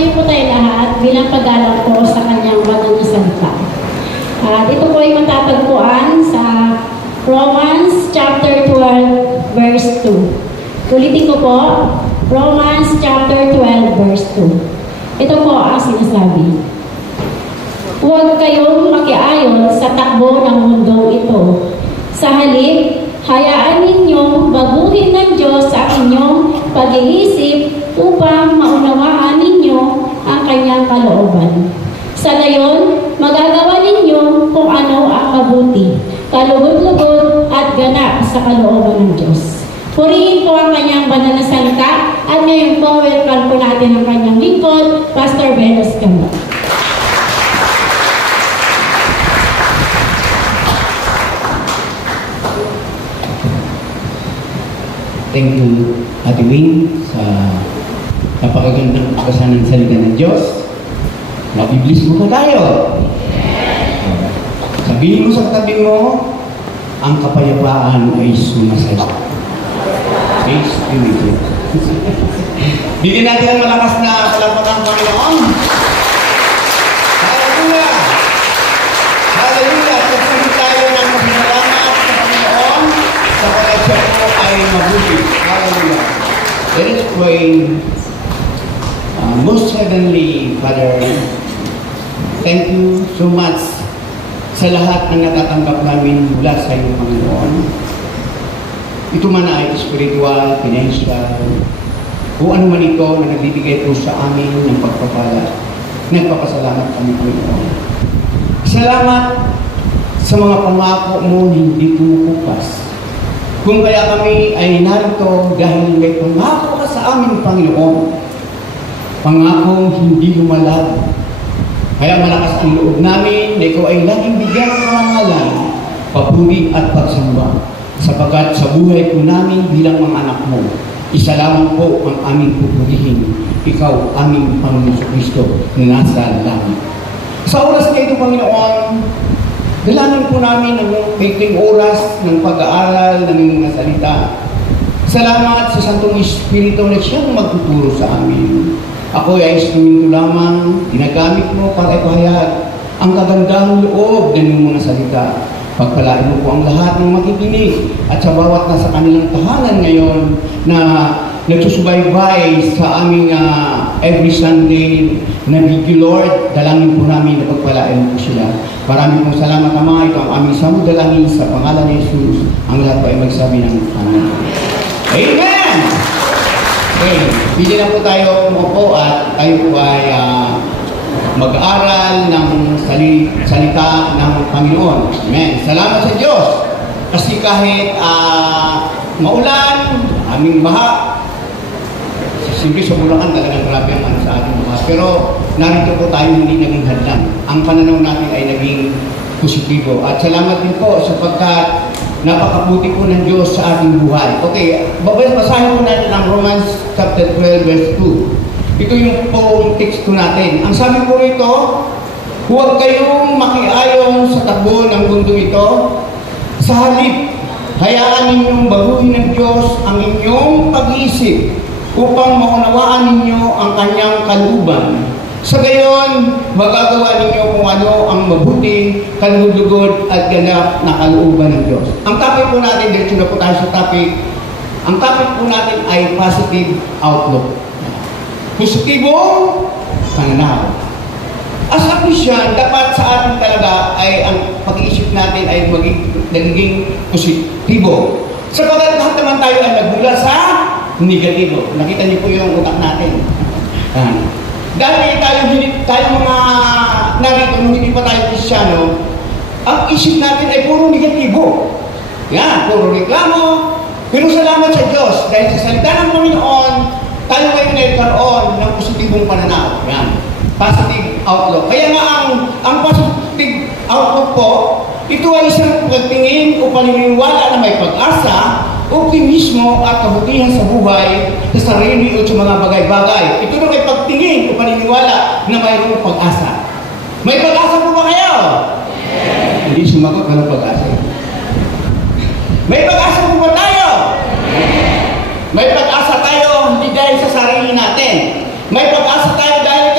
Sumayo po tayo lahat bilang paggalang po sa kanyang banal na salita. At ito po ay matatagpuan sa Romans chapter 12 verse 2. Ulitin ko po, Romans chapter 12 verse 2. Ito po ang sinasabi. Huwag kayong makiayon sa takbo ng mundong ito. Sa halip, hayaan ninyong baguhin ng Diyos sa inyong pag-iisip upang maunawaan ninyo ang kanyang kalooban. Sa gayon, magagawa ninyo kung ano ang mabuti, kalugod-lugod at ganap sa kalooban ng Diyos. Purihin po ang kanyang banal na salita at ngayon po, welcome po natin ang kanyang lingkod, Pastor Ben Escamilla. Thank you, Ate Wing, sa napakagandang pagkasan ng salita ng Diyos. Mabiblis mo na tayo. Sabihin mo sa katabi mo, ang kapayapaan ay sumasaya. Okay, spirit. Bigyan natin ang malakas na palakpakan ng Panginoon. Hallelujah! Hallelujah! Pagsalit tayo ng pasalamat sa Panginoon sa pagkasya mo ay mabuti. Hallelujah! Let us pray. Most Heavenly Father, thank you so much sa lahat ng natatanggap namin mula sa iyong Panginoon. Ito man ay spiritual, financial, o ano man ito na nagbibigay po sa amin ng pagpapala. Nagpapasalamat kami, Panginoon. Salamat sa mga pangako mo hindi pumupupas. Kung kaya kami ay narito dahil may pangako ka sa amin, Panginoon. Pangako hindi lumalab. Kaya malakas ang loob namin na ikaw ay laging bigyan ng pangalan, papuri at pagsamba. Sapagkat sa buhay po namin bilang mga anak mo, isa lamang po ang aming pupurihin. Ikaw, aming Panginoon Kristo na nasa langit. Sa oras na ito, Panginoon, dalanan po namin ang maikling oras ng pag-aaral ng iyong mga salita. Salamat sa Santong Espiritu na siyang magtuturo sa amin. Ako ay instrumento lamang, ginagamit mo para ipahayag ang kagandang loob ng iyong mga salita. Pagpalain mo po ang lahat ng makikinig at sa bawat nasa kanilang tahanan ngayon na nagsusubaybay sa aming every Sunday na video, Lord, dalangin po namin na pagpalain mo po sila. Maraming pong salamat, Ama. Ito ang aming samudalangin sa pangalan ni Jesus. Ang lahat po ay magsabi ng Amen. Amen! Okay, hindi na po tayo umupo at tayo po ay mag-aaral ng salita ng Panginoon. Amen. Salamat sa Diyos. Kasi kahit maulan, aming baha, siyempre sa Bulacan talagang grabe ang sa ating baha. Pero narito po tayo hindi naging hadlang. Ang pananaw natin ay naging positibo. At salamat din po sapagkat napakabuti po ng Diyos sa ating buhay. Okay, basahin po natin ang Romans chapter 12 verse 2. Ito yung pong teksto natin. Ang sabi po rito, huwag kayong makiayon sa takbo ng mundo ito. Sa halip, hayaan ninyong baguhin ng Diyos ang inyong pag-iisip upang maunawaan ninyo ang kanyang kalooban. Sa gayon, magagawa ninyo kung ano ang mabuti, kalugod-lugod at ganap na kalooban ng Diyos. Ang topic po natin, dito na po tayo sa topic. Ang topic po natin ay positive outlook. Positibong pananaw. As a Christian, dapat sa atin talaga ay ang pag-iisip natin ay nagiging positibo. Sapagkat lahat naman tayo ay nagmula sa negatibo. Nakita niyo po yung utak natin. Dahil tayo mga narito, nung hindi pa tayo Kristyano, ang isip natin ay puro negatibo. Yan, puro reklamo. Pero salamat sa Diyos dahil sa salita ng Panginoon, tayo ngayon ay karoon ng positibong pananaw. Yan. Positive outlook. Kaya nga ang positive outlook po, ito ay isang pagtingin o paniniwala na may pag-asa, optimismo at kabutihan sa buhay, sa sarili o sa mga bagay-bagay. Ito na may pagtingin o paniniwala na mayroong pag-asa. May pag-asa po ba kayo? Hindi sumagot, walang pag-asa. May pag-asa po ba tayo? May pag-asa tayo hindi dahil sa sarili natin. May pag-asa tayo dahil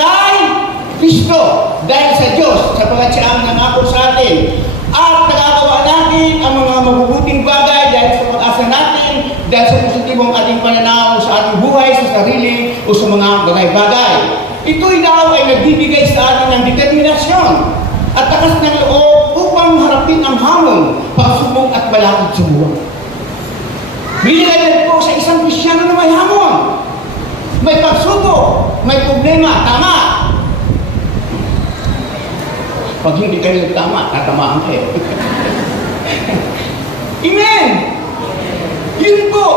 bagay. Ito'y daw ay nagbibigay sa atin ng determinasyon at takas ng loob upang harapin ang hamon, pagsubok at balakid sa buwan. Binilagay po sa isang Kristiyano na may hamon, may pagsubok, may problema, tama. Pag hindi kayo tama, tatamaan kayo. Amen! Yun po.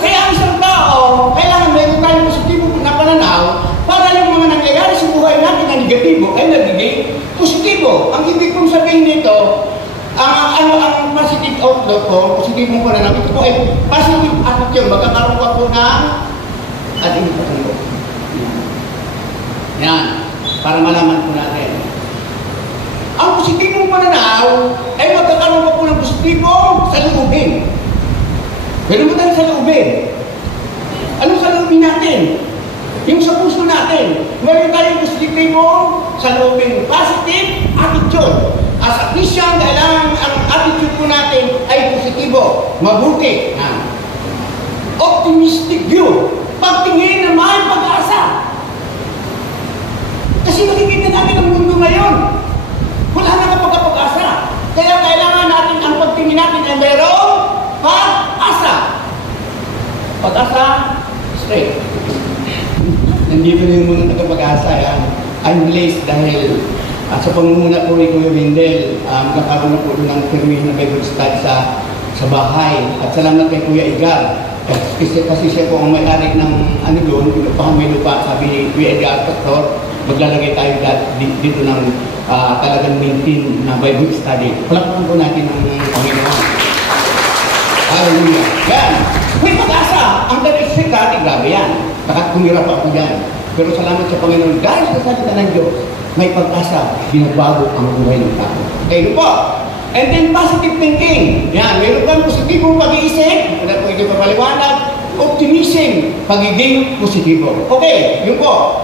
Kaya ang isang tao, kailangan meron tayong positibo na pananaw para yung mga nangyayari sa buhay natin na negatibo ay nagiging positibo. Ang ibig kong sabihin nito, ang positive outlook ko, positibong pananaw, ito po ay positive attitude. Magkakaroon ka po ng ating patuloy. Yan. Para malaman po natin. Ang positibong pananaw ay magkakaroon ka po ng positibong saloobin. Meron mo tayo sa loobin. Anong sa loobin natin? Yung sa puso natin. Meron tayong positibong sa loobin. Positive attitude. As a Christian, kailangan ang attitude po natin ay positibo. Mabuti. Optimistic view. Pagtingin na may pag-asa. Kasi nakikita natin ang mundo ngayon. Wala na kapag pag-asa. Kaya kailangan natin ang pagtingin natin ay merong pag-asa. Pag-asa, straight. Nandito rin muna nagpag-asa yan. I'm blessed dahil sa pangunguna po ni Kuya Wendell, magkakaroon na po doon ng permit na Bible study sa bahay. At salamat kay Kuya Edgar. Kasi siya po ang may-ari ng ano doon, may lupa, sabi ni Kuya Edgar, Pastor, maglalagay tayo dito ng talagang maintain na Bible study. Palakpakan po natin ang Panginoon. Hallelujah. Yan. May pag-asa. Ang dali-isip dati, grabe yan. Takat kumira pa ako dyan. Pero salamat sa Panginoon. Dahil sa salita ng Diyos, may pag-asa. Binabago ang buhay ng tao. Okay, po. And then positive thinking. Yan. Mayroon kang positibong pag-iisip. Wala po ito papaliwanag. Optimism. Pagiging positibo. Okay, yun po.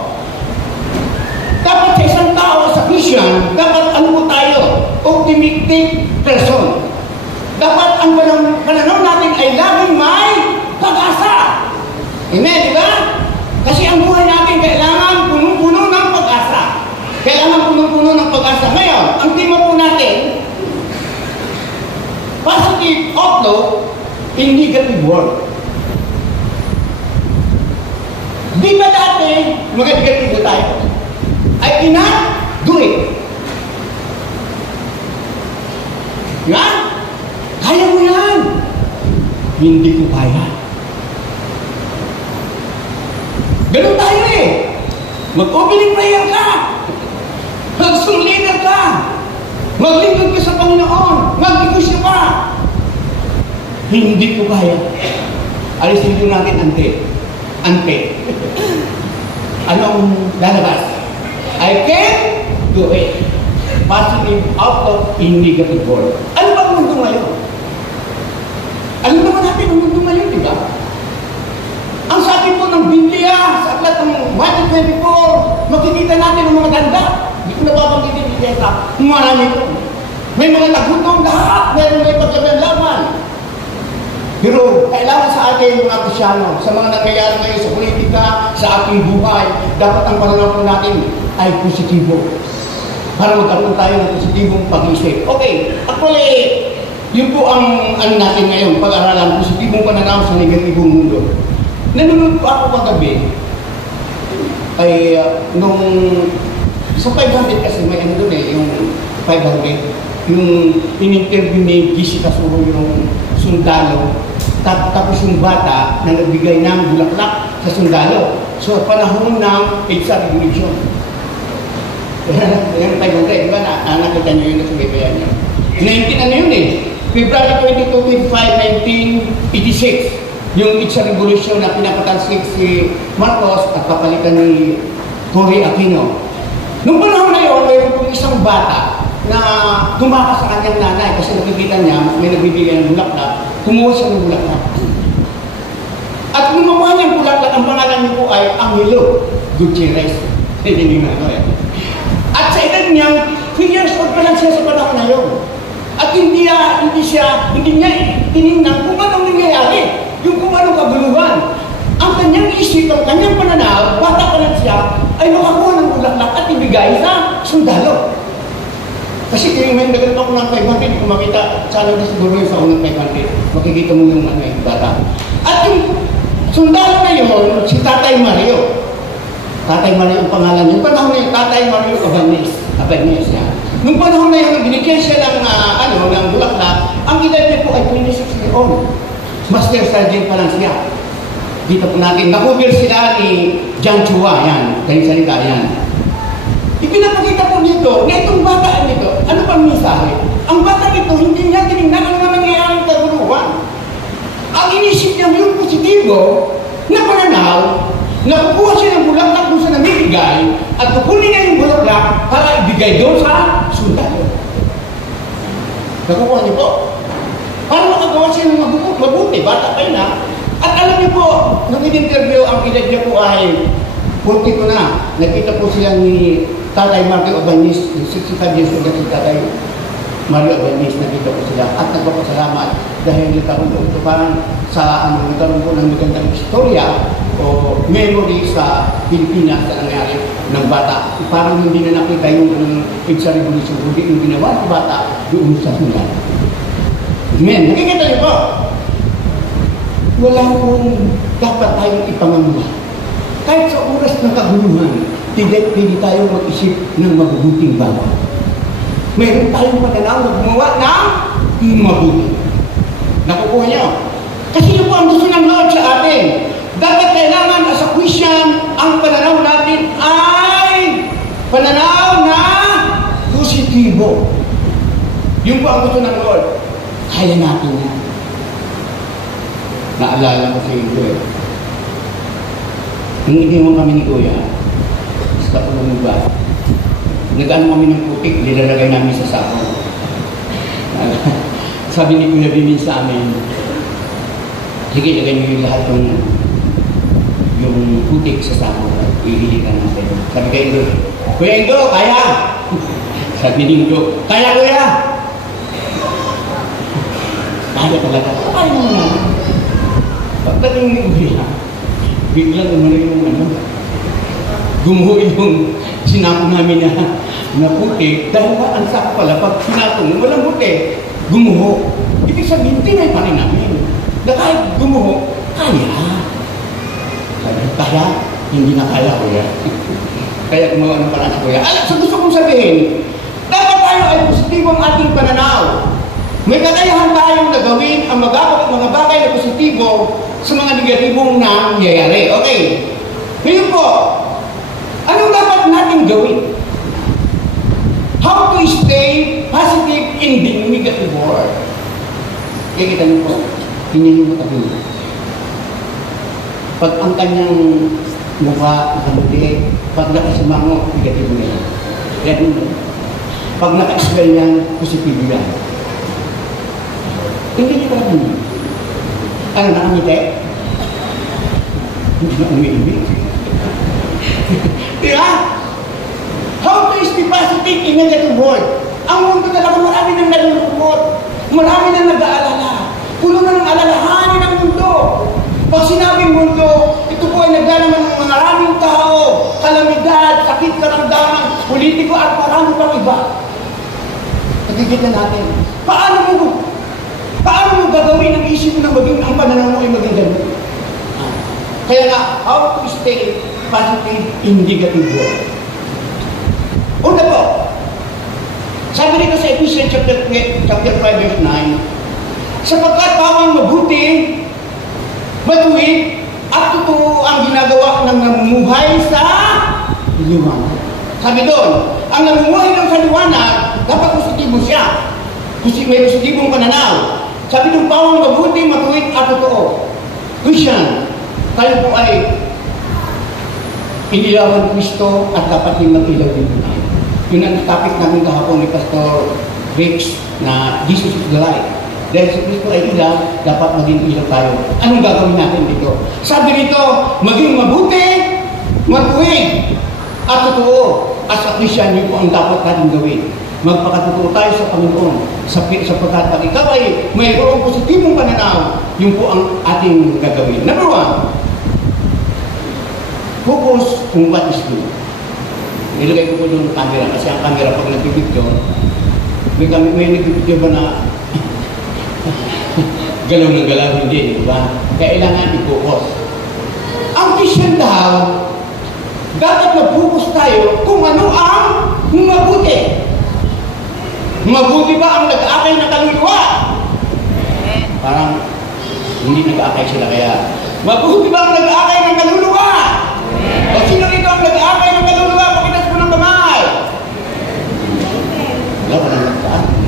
Dapat sa isang tao, sa Christian, dapat ano po tayo? Optimistic person. Dapat ang pananaw natin ay laging may pag-asa. Amen, di ba? Kasi ang buhay natin kailangan punong-puno ng pag-asa. Kailangan punong-puno ng pag-asa. Ngayon, ang tema po natin, positive outlook in negative world. Di ba dati, mag-negatibo tayo? I cannot do it. Yan? Kaya mo yan. Hindi ko kaya. Ganun tayo eh. Mag-opening prayer ka. Mag-sunglinan ka. Maglingkod ka sa Panginoon. Mag-ikusya ka. Hindi ko kaya. Alisin din natin ante. Ante. Anong lalabas? I can do it. Positive outlook in negative world. Ano ba ang mundo ngayon? Alam naman natin ang mundo ngayon, di ba? Ang sabi po ng Biblia, sa aklat ng Matthew 24, makikita natin ang mga ganda. Hindi ko napapanggitin ni Teta. Marami po. May mga tagutom lahat. Meron may pagkabanlaman. Pero kailangan sa atin mga Kristyano, sa mga nangyayari ngayon sa politika, sa ating buhay, dapat ang pananaw natin ay positibo. Para magkaroon tayo ng positibong pag-isip. Okay, actually, yun po ang ano natin ngayon, pag-aralan, positibong pananaw sa negatibong mundo. Nanonood po ako kagabi, ay nung sa 500 kasi may ano doon yung 500, yung in-interview ni Jessica Suro yung sundalo, tapos yung bata na nagbigay ng bulaklak sa sundalo. So, panahon ng EDSA Revolution. Yung 500, di ba? Nakita nyo yun sa BPA niya. 19 ano yun eh? February 22, 25, 1986. Yung EDSA Revolution na pinapatansik si Marcos at papalitan ni Cory Aquino. Nung panahon na yun, mayroon pong isang bata na tumakas sa kanyang nanay kasi nakikita niya, may nagbibigay ng bulaklak, kumuha siya ng bulaklak. At nung makuha niyang bulaklak, ang pangalan niyo po ay Angelo Gutierrez. Hindi na ano eh. At sa edad niya, 3 years old pa lang siya sa panahon na yun. At hindi niya tinignan kung anong nangyayari, yung kung anong kabuluhan. Ang kanyang isip, ang kanyang pananaw, bata pa lang siya, ay makakuha ng bulaklak at ibigay sa sundalo. Kasi kung may nagano ako ng 500, kung makita, sana na siguro yung sa unang 500, makikita mo yung bata. At yung sundalo na yun, si Tatay Mario. Tatay Mario ang pangalan niya. Yung panahon na yun, Tatay Mario Abanes yan. Nung panahon na yun, binigyan siya ng, ng bulaklak, ang edad niya po ay 26 years old. Master Sergeant pa lang siya. Dito po natin, nakubir sila ni John Chua, yan. Dahil salita yan. Ipinapakita po nito, na itong bata nito, ano pang mensahe? Ang bata nito, hindi niya tinignan ang mga nangyayaring kaguluhan. Ang inisip niya yung positibo na pananaw, nakukuha siya ng bulaklak kung saan namibigay at kukunin niya yung bulaklak para ibigay doon sa sundalo. Nakukuha niyo po? Para makagawa siya ng mabuti, bata pa na. At alam niyo po, nung in-interview, ang edad niya po ay 42 na. Nakita po sila ni Tatay Mario Abanes, 65 years old si Tatay Mario Abanes, nakita po sila. At nagpapasalamat dahil nagkaroon po ito parang nagkaroon po ng magandang istorya o memory sa Pilipinas na nangyari ng bata. Parang hindi na nakita yung sa revolution, hindi yung ginawa ng bata doon sa sulat. Amen. Nakikita niyo po, wala pong dapat tayong ipangamuha. Kahit sa oras ng kaguluhan, hindi tayo mag-isip ng mabubuting bagay. Meron tayong pananaw na gumawa ng mabuti. Nakukuha niyo? Kasi yun po ang gusto ng Lord sa atin. Dapat kailangan as a Christian, ang pananaw natin ay pananaw na positibo. Yun po ang gusto ng Lord. Kaya natin yan. Naalala ko sa iyo eh. Nung iniwan kami ni Kuya, sa Kapulong ba, nag-ano kami ng putik, nilalagay namin sa sako. Sabi ni Kuya Bimin sa amin, sige, lagay niyo yung lahat yung putik sa sako, ihilikan natin. Sabi kay Indo, Kuya Indo, kaya! Sabi ni Indo, kaya Kuya! Kaya talaga, kaya mo na. Pagdating ni Kuya, biglang umano yung gumuho yung sinako namin na puti, dahil ang sako pala, pag sinako mo, walang puti, gumuho. Ibig sabihin, tinay pa rin namin. Na kahit gumuho, kaya. Kaya, hindi na kaya, Kuya. Kaya gumawa ng parang Kuya. So gusto kong sabihin, dapat tayo ay positibo ang ating pananaw. May kakayahan tayong nagawin ang mga bagay na positibo sa mga negatibong nangyayari. Okay. Ngayon po, anong dapat natin gawin? How to stay positive in the negative world? Kaya kita niyo po, tingnan niyo tabi. Pag ang kanyang mukha nakaluti, pag nakasimango, negatibo na yan. Ganun. Pag naka-isgal yan, positibo yan. Hindi niyo talaga niyo. Ano, nakamite? Hindi na umiibig. Diba? How to stay positive in negative world? Ang mundo talaga marami nang nalulungkot. Marami nang nag-aalala. Puno na ng alalahanin ang mundo. Pag sinabing mundo, ito po ay naglalaman ng maraming tao, kalamidad, sakit, karamdaman, politiko at marami pang iba. Nagigit na natin. Paano mo gagawin ang isip mo na maging ang pananaw mo ay maging ganun? Kaya nga, how to stay positive in negative world? Una po, sabi nito sa Ephesians chapter 5 verse 9, sapagkat pawang mabuti, matuwid, at totoo ang ginagawa ng namumuhay sa liwanag. Sabi doon, ang namumuhay ng sa liwanag, dapat positibo siya. May positibong pananaw. Sabi ng pawang mabuti, matuwid, at totoo. Christian, tayo po ay inilawan Kristo at dapat din mag-ilaw din tayo. Yun ang topic namin kahapon ni Pastor Rich na Jesus is the light. Dahil si Kristo ay ilaw, dapat maging ilaw tayo. Anong gagawin natin dito? Sabi nito, maging mabuti, matuwid, at totoo. As a Christian, yun po ang dapat natin gawin. Magpakatotoo tayo sa Panginoon sapagkat pag ikaw ay mayroong positibong pananaw, yun po ang ating gagawin. Number 1, focus on what is good. Nilagay ko po yung camera kasi ang camera pag nagbibidyo, may nagbibidyo ba na galaw ng galaw, hindi, di ba? Kailangan i-focus. Ang Christian daw, dapat mag-focus tayo kung ano ang mabuti. Mabuti ba ang nag-aakay na kaluluwa? Parang hindi nag-aakay sila kaya. Mabuti ba ang nag-aakay ng kaluluwa? O sino rito ang nag-aakay ng kaluluwa? Pakitas mo ng kamay. Wala, walang nag-aakay.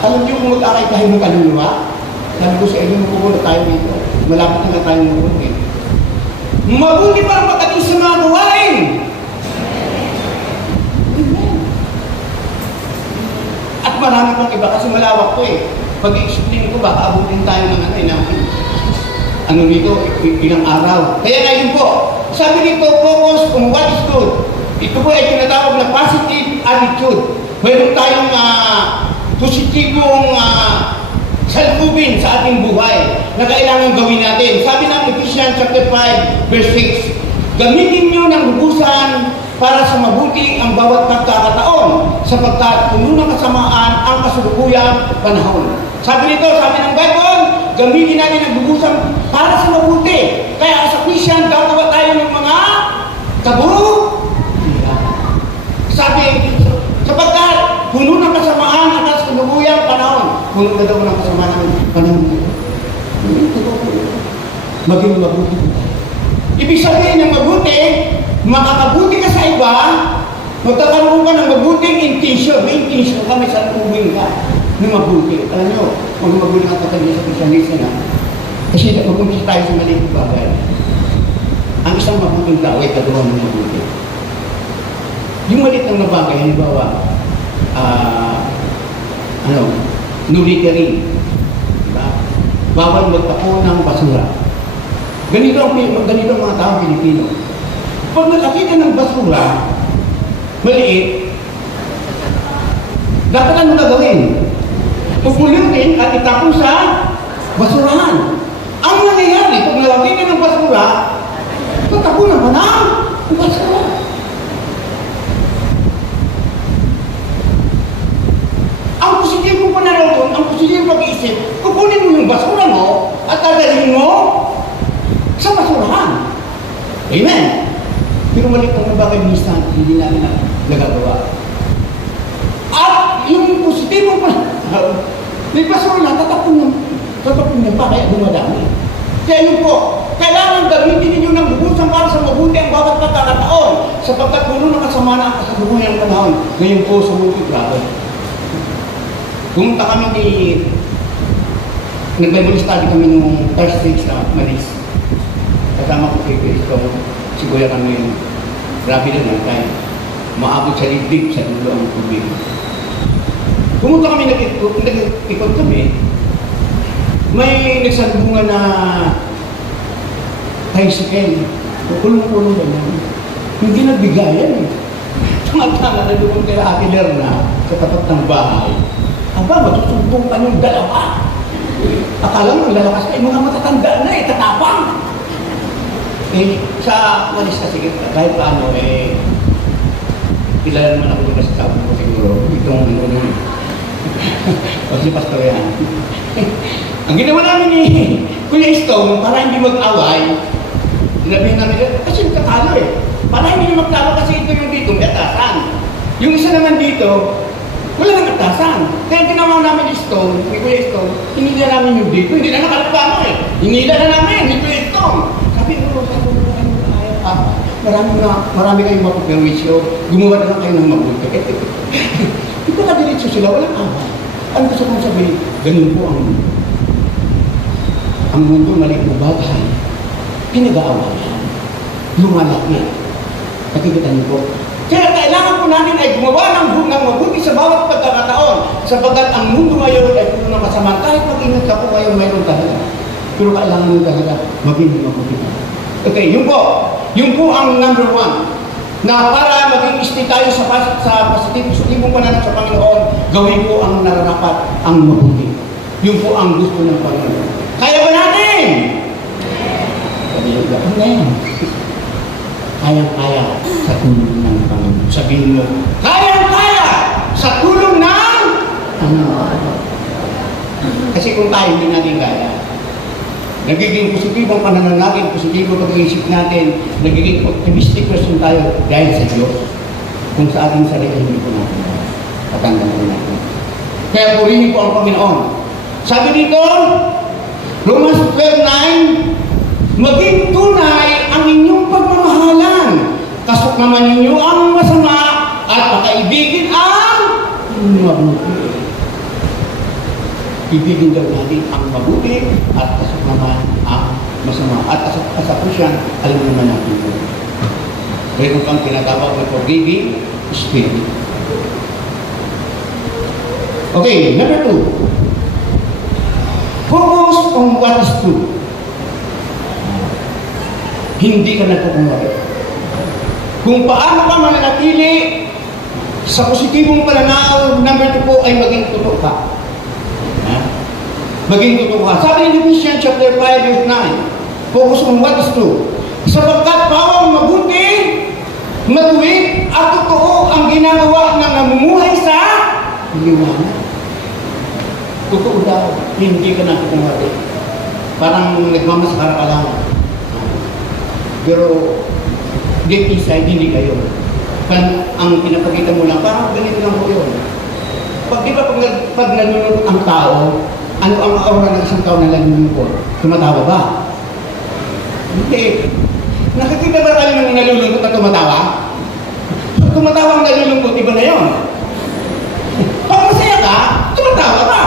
Alam niyo kung mag-aakay tayo ng kaluluwa? Sabi ko sa inyo, mapupunta tayo dito. Malapit na tayo mabuti. Mabuti ba ang pagdating sa mga gawain? At marami pang iba kasi malawak ko eh. Pag-i-explain ko baka abutin tayo ng ano dito, ilang araw. Kaya ngayon po, sabi dito, focus on what is good. Ito po ay tinatawag na positive attitude. Mayroon tayong positibong salubin sa ating buhay na kailangan gawin natin. Sabi ng Ephesians chapter 5, verse 6, gamitin nyo ng lubusan para sa mabuti ang bawat pagkakataon sapagkat puno ng kasamaan ang kasulukuyang panahon. Sabi nito, sabi ng Bible, gamitin natin ang lubusan para sa mabuti. Kaya sa Christian, gagawa tayo ng mga sabi, sapagkat puno ng kasamaan ang kasulukuyang panahon. Puno na daw ng kasamaan ang panahon. Maging mabuti po tayo. Ibig sabihin ng mabuti, makakabuti ka sa iba, magkakaroon ka ng mabuting intention. May intention ka, may salubin ka ng mabuti. Alam nyo, kung mabuti ang katagin sa Christianism na, kasi magkumpisa tayo sa maliit bagay. Ang isang mabuting tao ay kagawa ng mabuti. Yung maliit ng bagay, halimbawa, no littering. Diba? Bawal magtapon ng basura. Ganito ang mga tao Pilipino. Pag nakakita ng basura, maliit, dapat ano na gawin? Pupulutin at itapon sa basurahan. Ang nangyayari, pag nakakita ng basura, tatapunan pa na ang basura. Ang positibong pananaw doon, ang positibong pag-iisip, kukunin mo yung basura mo at dadalhin mo sa basurahan. Amen. Pero maliit ang bagay minsan, hindi namin nagagawa. At yung positibong pananaw, may basura, tatapon niya pa, kaya dumadami. Kaya yun po, kailangan gamitin ninyo ng lubusan para sa mabuti ang bawat pagkakataon sapagkat puno ng kasamaan ang kasalukuyang panahon. Ngayon po sa multi grabe. Pumunta kami nag-Bible study kami nung Thursday sa Malis. Kasama ko kay Cristo, si Kuya kami yun. Grabe na tayo. Maabot sa libig sa dulo ang tubig. Pumunta kami, nag-ikot kami. May nagsalubungan na tricycle. Kulong-kulong ganyan. Hindi nagbigayan eh. Tama-tama na doon kay Ate Lerna sa tapat ng bahay. Aba, matutumpong ka ng dalawa. Akala mo, lalakas ka, mga matatanda na eh, tatapang. Eh, sa Malis kasi, kahit paano, kilala naman ako doon sa tao ko siguro. Itong o si Pastor yan. Ang ginawa namin ni Kuya Stone, para hindi mag-away, sinabihin namin, kasi nagkakalo eh. Para hindi magkakalo kasi ito yung dito, may atasan. Yung isa naman dito, wala nang atasan. Kaya ginawa namin ni Stone, ni Kuya Stone, hinila namin yung dito. Hindi na nakalapano eh. Hinila na namin ni Kuya Stone. Sabi ko, marami kayong mapuperwisyo, gumawa na lang kayo ng mabuti. Hindi ko nadiritso sila, walang away. Ang gusto kong sabihin, ganun po ang mundo. Ang mundo maliit na bagay, pinag-aawayan, lumalaki. Nakikita niyo po. Kaya kailangan po natin ay gumawa ng mabuti sa bawat pagkakataon sapagkat ang mundo ngayon ay puno ng kasamaan. Kahit mag-ingat ka po ngayon, mayroon talaga. Pero kailangan nyo talaga maging mabuti. Okay, yun po ang number 1. Na para maging isti tayo sa positibong pananaw sa Panginoon, gawin po ang nararapat, ang mabuti. Yun po ang gusto ng Panginoon. Kaya ba natin? Ano na yan? kayang-kaya sa tulong ng Panginoon. Sabihin mo, kayang-kaya sa tulong ng Panginoon. Kasi kung tayo hindi natin kaya, nagiging positibong pananaw natin, positibong pag-iisip natin, nagiging optimistic person tayo dahil sa Diyos. Kung sa ating sarili, hindi po natin patandaan po natin. Kaya purihin po ang Panginoon. Sabi dito, Romans 12:9, maging tunay ang inyong pagmamahalan. Kasok naman ninyo ang masama at pakaibigin ang mabuti. Ibigin daw natin ang mabuti at kasok naman ang masama. At kasapusyan, alam naman natin po. Meron kang tinatawag na forgiving spirit. Okay, number 2. Focus on what is true. Hindi ka nagkukunwari. Kung paano ka mananatili sa positibong pananaw, number 2 po ay maging totoo ka. Maging totoo ka. Sabi ni Ephesians chapter 5 verse 9, focus on what is true. Sapagkat bawang mabuti, matuwid at totoo ang ginagawa ng namumuhay sa liwanag. Totoo daw, hindi ka nagkukunwari. Parang nagmamasakara ka lang. Pero deep inside, hindi kayo. Ang pinapakita mo lang, parang ganito lang po yun. Di ba pag nalulungkot ang tao, ano ang aura ng isang tao na nalulungkot? Tumatawa ba? Hindi. Nakikita ba kayo ng nalulungkot at tumatawa? Pag tumatawa ang nalulungkot, iba na yun. Pag masaya ka, tumatawa ka.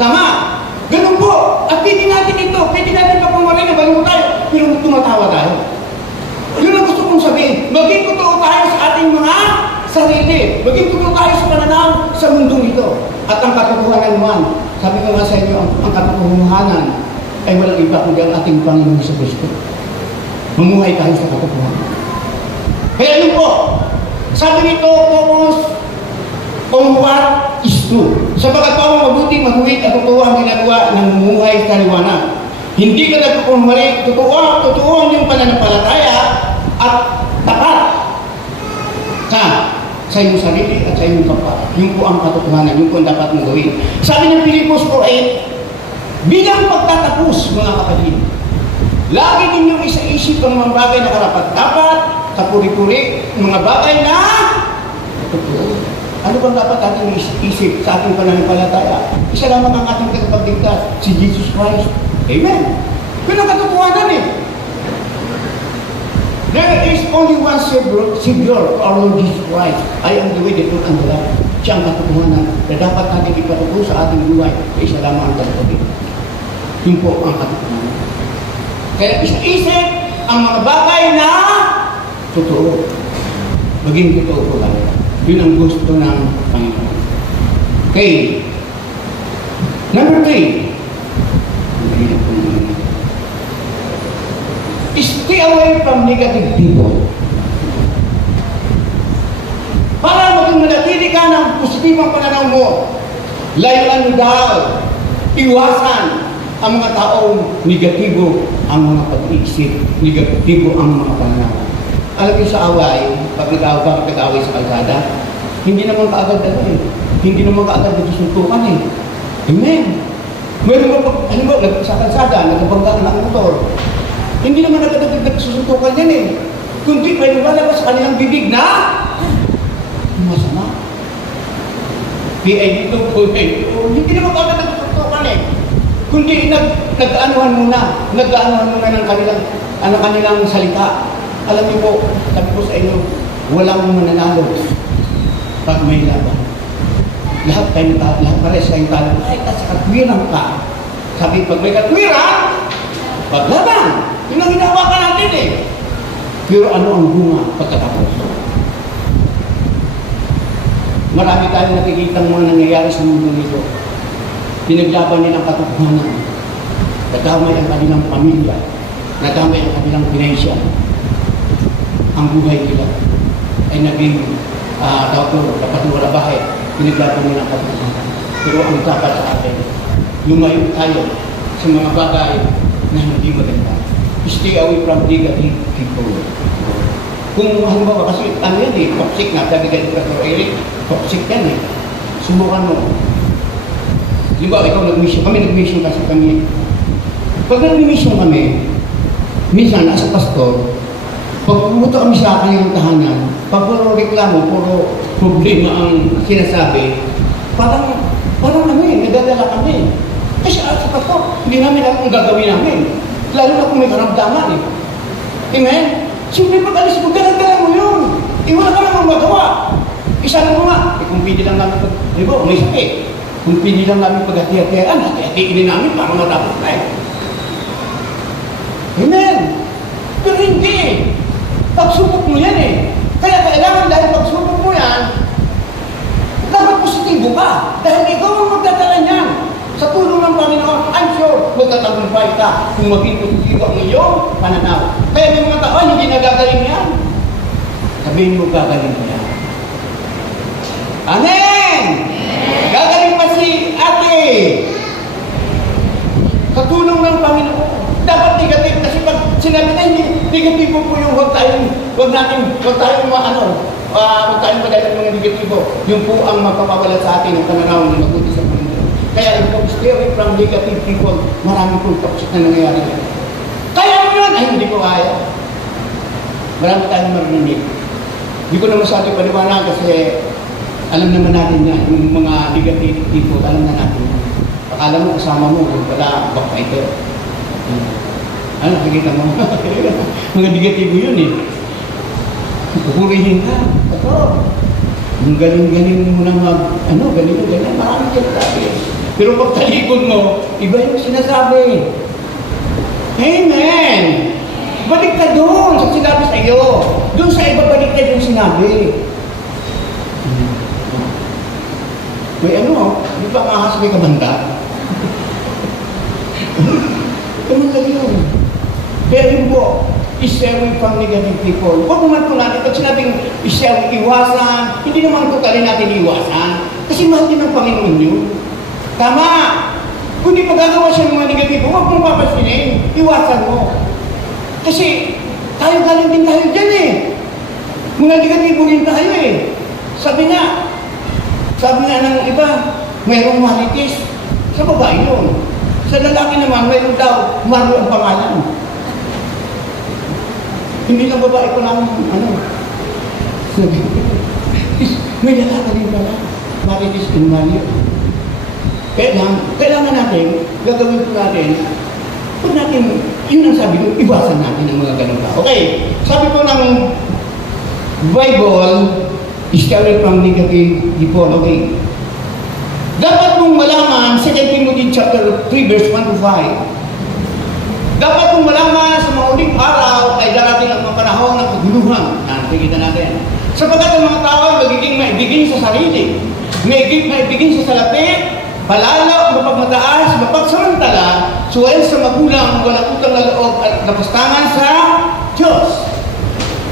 Tama. Ganun po. At pwede natin ito. Pwede natin papangarin na balong tayo. Pero tumatawa tayo. Yun ang gusto kong sabihin. Maging totoo tayo sa ating mga sarili. Maging totoo tayo sa pananaw sa mundong ito. At ang katotohanan naman, sabi ko nga sa inyo, ang katotohanan ay walang iba kundi ang ating Panginoon sa Kristo. Mamuhay tayo sa katotohanan. Kaya yun po, sabi nito, focus on what is true. Sabagat pa mabuti, mahuwid at totoo ang ginagawa ng mumuhay sa liwanag. Hindi ka nagkukumari, totoo ang iyong pananampalataya at tapat ka sa iyong sarili at sa iyong kapwa. Yun po ang katotohanan, yun po ang dapat mong gawin. Sabi ng Pilipos 4:8, bilang pagtatapos, mga kapatid, lagi ninyong isa-isip ang mga bagay na karapat-dapat, kapuri-puri, mga bagay na totoo. Ano bang dapat ating isip sa ating pananampalataya? Isa lamang ang ating tagapagligtas, si Jesus Christ. Amen. Yun ang katotohanan eh. There is only one Savior, our Lord Jesus Christ. I am the way, the truth, and the life. Siya ang katotohanan na dapat natin ipatuto sa ating buhay. Isa lamang ang katotohanan. Yun po ang katotohanan. Kaya isa-isip ang mga bagay na totoo. Maging totoo po lang. Yun ang gusto ng Panginoon. Okay. Number 3. Stay away from negative people. Para maging manatili ka ng positibong pananaw mo, layuan mo daw, iwasan ang mga taong negatibo ang mga pag-iisip, negatibo ang mga pananaw. Alam niyo sa away, pag nag-away sa kalsada, hindi naman kaagad hindi naman kaagad nagsusuntukan eh. Amen. Meron mo halimbawa, sa kalsada, nagabangga ng motor. Hindi naman agad nagsusuntukan yan eh. Kundi may lumalabas sa kanilang bibig na masama. Hindi naman agad nagsusuntukan eh. Kundi nag-anuhan muna ng kanilang salita. Alam niyo po, sabi ko sa inyo, walang mananalo pag may laban. Lahat pares kayong talo. Kahit sa katwiran ka. Sabi, pag may katwiran, paglaban. Yun ang ginawa ka natin eh. Pero ano ang bunga pagkatapos? Marami tayong nakikita mga nangyayari sa mundo nito. Pinaglaban nilang katotohanan. Nadamay ang kanilang pamilya. Nadamay ang kanilang pinensya. Ang buhay nila ay naging dapat wala bahay, pinaglaban nila ang katotohanan. Pero ang dapat sa atin, lumayo tayo sa mga bagay na hindi maganda. Stay away from negative people. Kung halimbawa, kasi ano yan eh, toxic na, sabi ka Pastor Eric, toxic yan eh. Subukan mo. Halimbawa, ikaw nag-mission, kami nag-mission kasi kami. Pag nag-mission kami, minsan, as a pastor, pag pumunta kami sa kanyang tahanan, pag puro reklamo, puro problema ang sinasabi, parang ano eh, nadadala kami. Kasi as a pastor, hindi namin alam kung gagawin namin. Lalo na kung may karamdaman eh. Amen? Siyempre pag-alis mo, dala-dala mo yun. Wala ka namang magawa. Isa lang mo nga, kung pili lang namin di ba, may sakit. Kung pili lang namin pag-hati-hatian, hati-hatiin namin para matapos na eh. Amen? Pero hindi eh. Pagsubok mo yan eh. Kaya kailangan dahil pagsubok mo yan, dapat positibo ka. Dahil ikaw ang magdadala niyan. Sa tulong ng Panginoon, I'm sure, magtatagumpay ka kung maging positibo ang iyong pananaw. Kaya may mga tao, hindi nagagaling yan. Sabihin mo, gagaling mo yan. Amen! Gagaling pa si ate. Sa tulong ng Panginoon, dapat negative kasi pag sinabi na hindi, negatibo po yung huwag tayong madala ng mga negatibo. Yung po ang magpapawala sa atin ng pananaw ng mabuti sa Panginoon. Kaya if you stay away from negative people, marami pong toxic na nangyayari. Kaya mo yun! Ay, hindi ko kaya. Marami tayong marinig. Hindi ko na masyado paliwanag kasi alam naman natin na yung mga negative people, alam na natin. Akala mo, kasama mo, wala, backfighter. Ano, nakikita mo? Mga negatibo yun eh. Pupurihin ka. Ito. Yung galing-galing mo na galing-galing. Marami dyan tayo. Pero pag talikod mo, iba yung sinasabi. Amen! Balik ka doon sa sinabi sa iyo. Doon sa iba, balik ka yung sinabi. May di ba kahas may kabanda? Kamanda yun. Kaya yun po, stay away from negative people. Huwag naman po natin, pag sinabing stay iwasan, hindi naman po tali natin iwasan. Kasi mahal din ng Panginoon yun. Tama! Kung di pagagawa siya ng mga negatibo, huwag mong papasinin. Iwasan mo. Kasi tayo galing din tayo dyan eh. Mga negatibo din tayo eh. Sabi nga ng iba, mayroong marites. Sa babae yun. Sa lalaki naman, mayroong daw, Mario ang pangalan. Hindi lang babae ko lang, may lalaki din pala. Marites and Mario. Kailangan natin, gagawin po natin, huwag natin, yun ang sabi ko, iwasan natin ang mga ganun pa. Okay, sabi po ng Bible, stay away from negative people. Okay. Dapat mong malaman, 2 Timothy chapter 3, verse 1 to 5. Dapat mong malaman sa mga uling araw ay darating ang mga panahon ng kaguluhan. Nakikita natin. Sapagkat ang mga tao ay magiging maibigin sa sarili, maibigin sa salapi, palalo, mapagmataas, mapagsamantala, suwain sa magulang, walang utang na loob at napastangan sa Diyos.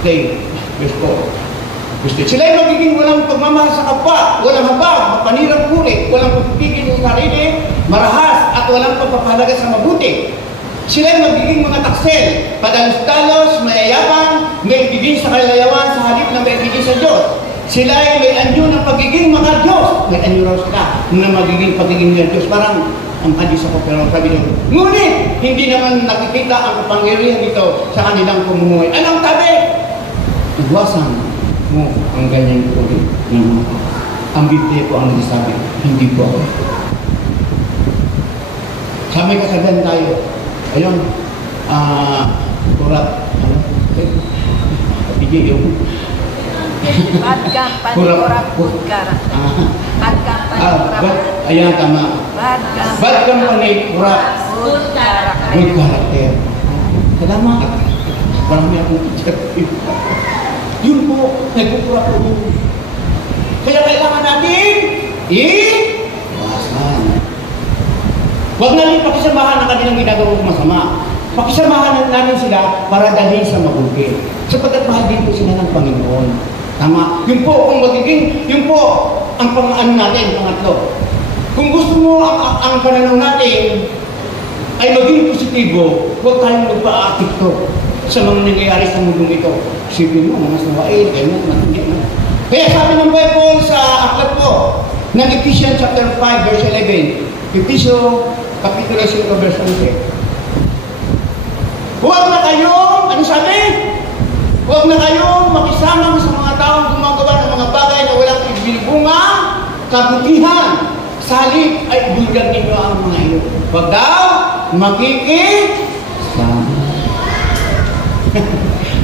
Okay, verse 4. Sila ay magiging walang pagmamahal sa kapwa, walang habag, mapanirang kulit, walang pagpipigil sa sarili, marahas, at walang pagpapahalaga sa mabuti. Sila ay magiging mga taksel, padalos-dalos, mayayabang, may ibigin sa kalayawan sa halip na may ibigin sa Diyos. Sila ay may anyo ng pagiging mga Diyos. May anyo raw sila na magiging pagiging mga Diyos. Parang ang hadis ako, pero sabi doon. Ngunit, hindi naman nakikita ang kapangyarihan dito sa kanilang pamumuhay. Anong sabi? Iwasan mo ang ganyan ulit ng mga tao. Ang Biblia po ang nagsasabi, hindi po ako. Sa may kasagan tayo, ayun, kurap, bigay yung Bad company, kurap, good character. Bad company, kurap. Ayan, tama. Bad company, kurap, good character. good character. Salamat. Marami akong teacher. Yun po, nagkukurap po yun. Kaya kailangan natin iwasan. Huwag natin pakisamahan ang kanilang ginagawang masama. Pakisamahan natin sila para dalhin sa mabuti. Sapagkat mahal din po sila ng Panginoon. Tama. Yun po, kung magiging, yun po, ang pang-ano natin, pangatlo. Kung gusto mo ang pananaw natin ay maging positibo, huwag tayong magpa-atikto sa mga nangyayari sa mundong ito. Isipin mo, mga sawain, ganyan, matindi na. Kaya sabi ng Bible sa aklat po, ng Ephesians chapter 5, verse 11, Ephesians, kapitulo 5, verse 11. Huwag na kayong, ano sabi? Huwag na kayong makisama sa mga taong gumagawa ng mga bagay na walang ibinubunga, kabutihan. Salip ay bulag ninyo ang mga iyo. Huwag daw makikisama.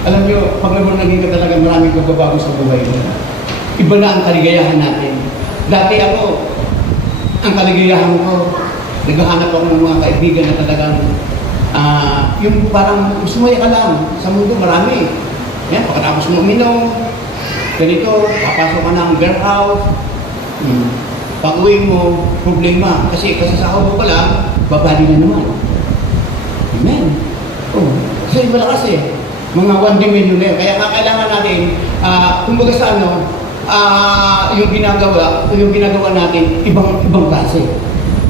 Alam nyo, pag naging ka talaga, maraming pagbabago sa buhay mo. Iba na ang kaligayahan natin. Dati ako, ang kaligayahan ko, naghahanap ako ng mga kaibigan na talagang yung parang sumaya ka lang. Sa mundo, marami. Yan, pagkatapos mo uminom, ganito, papasok ka ng girl house, pag-uwi mo, problema. Kasi kasasahod mo pa lang, babali na naman. Amen. Oh, kasi iba lang kasi, mga 1 millionaire. Kaya kailangan natin, kumbaga sa yung ginagawa natin, ibang klase.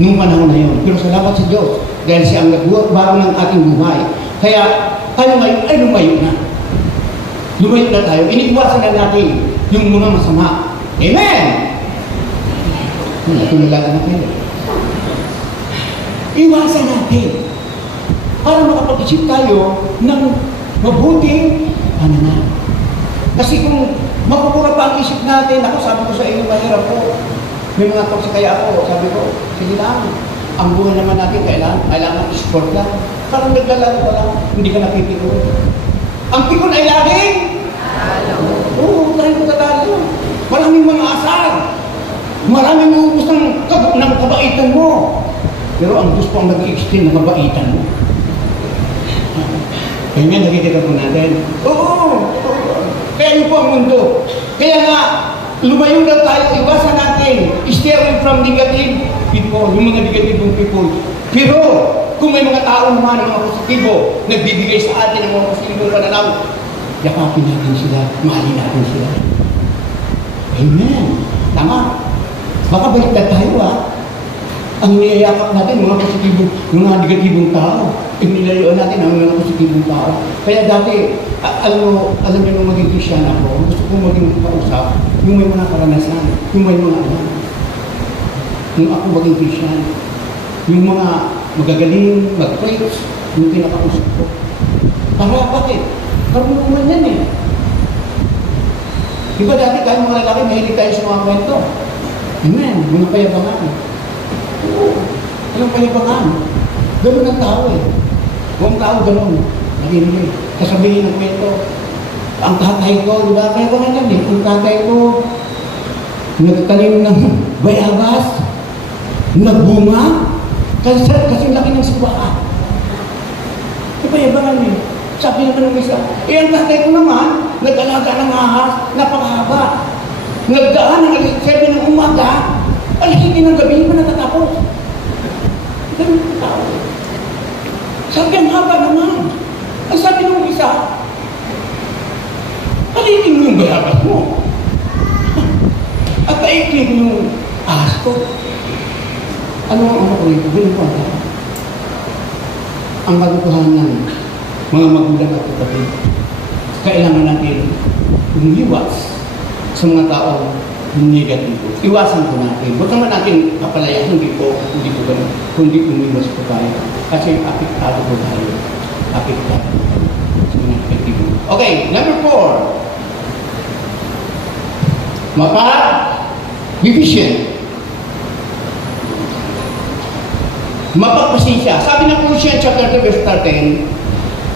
Nung panahon na yun. Pero salamat sa Diyos. Dahil siya ang nagbago ng ating buhay. Kaya, tayo ngayon ay lumayo na. Lumayo na tayo. Iniiwasan na natin yung mga masama. Amen! Ito nalaga natin. Iwasan natin. Para makapag-isip tayo ng mabuting pananaw. Kasi kung magpupura pa ang isip natin, ako sabi ko sa inyo, mahirap po. May mga talks kaya ako, sabi ko, sige lang, ang buhay naman natin, kailangan sport lang. Parang naglalaro ka lang, hindi ka napipikon. Ang pikon ay laging? Oo, tayo magtatalo. Maraming mga asar. Maraming uubos ng kabaitan mo. Pero ang Diyos po ang nag-i-extend ng kabaitan mo. Kaya nga, nakikita po natin. Oo. Kaya yun po ang mundo. Kaya nga, lumayo na tayo, iwasan natin. Stay away from negative people, yung mga negative people. Pero, kung may mga tao naman, mga positibo, nagbibigay sa atin ng mga positibong pananaw, yakapin natin sila, mahalin natin sila. Amen. Tama. Baka baliktad tayo Ang niyayakap natin, mga positibong, mga negatibong tao. Inilayuan natin ang mga positibong tao. Kaya dati, alam niyo nung maging Christian ako, gusto kong maging kausap, yung may mga karanasan, yung may mga alam. Nung ako maging Christian, yung mga magagaling, mag-preach, yung pinakausap ko. Para bakit? Karunungan yan Diba dati tayo mga lalaki, mahilig tayo sa mga kwento. Amen. Mga payabangan. Oo. Anong payabangan? Ganun ang tao Buong tao ganun. Narinig. Kasabihin ng kwento. Ang tatay ko, diba? Payabangan yan Ang tatay ko, nagtanim ng bayabas, nagbunga, kasi laki ng sibahan. Payabangan Sabi naman ng isa, ang tatay ko naman, nag-alaga ng ahas, napakahaba. Nagdaan ng 7 ng umaga, alas 7 ng gabi, hindi pa natatapos. Ganun ang tao. Sabi, ang haba naman. Ang sabi ng isa, palitin mo yung bayabas mo. At paitin mo yung ahas ko. Ano ang ko ito? Ganun po ang tao. Ang katotohanan, mga magulang at kapatid, kailangan natin umiwas sa mga tao negatibo. Iwasan po natin. Huwag naman natin kapalayan, hindi po ganun, kundi umiwas po tayo. Kasi apektado po tayo. Apektado po tayo sa mga negatibo. Okay, number 4. Mapag-division. Mapagpasensya. Sabi ng Colossians chapter 2 verse 13,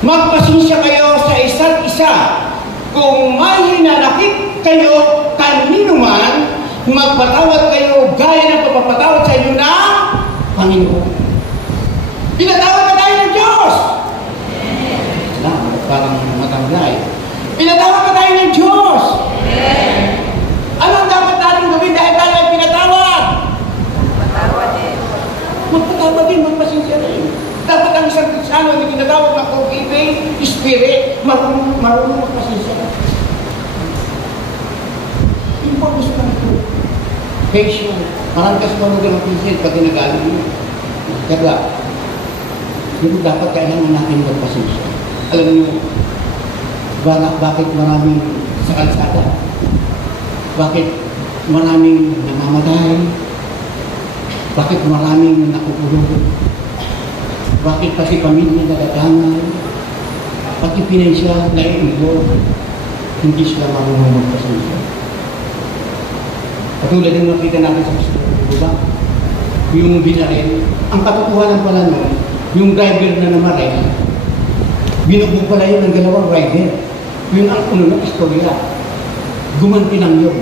magpasensya kayo sa isa't isa. Kung may hinanakit kayo kanino man, magpatawad kayo gaya ng pagpapatawad sa inyo na Panginoon. Pinatawad na tayo ng Diyos. Parang matamlay. Pinatawad na tayo ng Diyos. Anong dapat natin gawin dahil tayo ay pinatawad? Magpatawad din, magpasensya rin. Dapat ang isang Kristyano ay tinatawag na forgiving spirit, marunong magpasensya. Yung po gusto ka nito. Patient. Marami kasi manugang ng patient pag ginagaling mo. Kaya, yun dapat kailangan natin magpasensya. Alam niyo, Bakit maraming sa kalsada? Bakit maraming namamatay? Bakit maraming nakukulong? Bakit pati pamilya nagadangan? Pati pinensya na iinvolve? Hindi sila marunong magpasensya. Katulad ng nakita natin sa Pistol, diba? Yung binaril, ang katotohanan pala nun, yung driver na namaril, binubog pala yun ng dalawang rider. Yun ang uno ng istorya. Gumanti lang yun.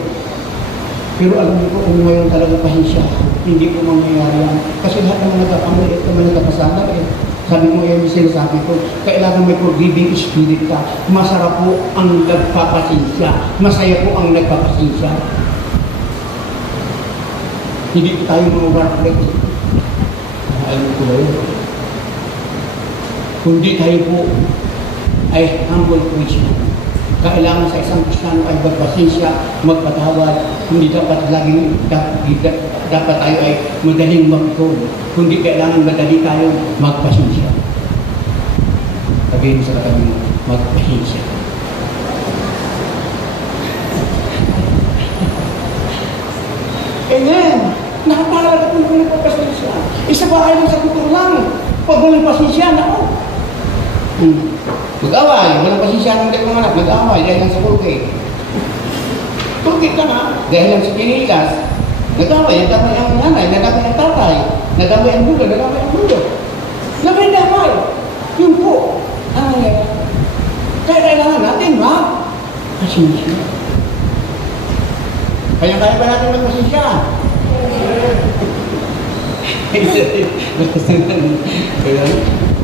Pero alam niyo po, kung ngayon talaga pasensya, hindi po mangyayari yan. Kasi lahat ng mga nagkakamali at mga nagkapasala sabi mo yan, sinasabi ko, kailangan may forgiving spirit ka. Masarap po ang nagpapasensya. Masaya po ang nagpapasensya. Hindi po tayo mga warflex. Alam ko ba yun? Kundi tayo po ay humble Christian. Kailangan sa isang Kristiyano ay magpasensya, magpatawad. Hindi dapat laging dapat tayo ay madaling mag-tone. Kundi kailangan madali tayo magpasensya. Sabihin mo sa katabi mo, magpasensya. Amen! Nakapagalagat mo kung nagpapasensya. Isa ba kayo sa kultura lang? Pag walang pasensya, nako. Mag-away, walang pasensya ng mga anak, mag-away dahil lang sa kulke. Kulke ka na, dahil lang sa pinilas. Nag-away, nag-away ang nanay, nag-away ang tatay, nag-away ang dulo, nag-away ang dulo. Nabay-damay. Yun po. Kaya kailangan natin pasensya. Kaya ba natin magpasensya?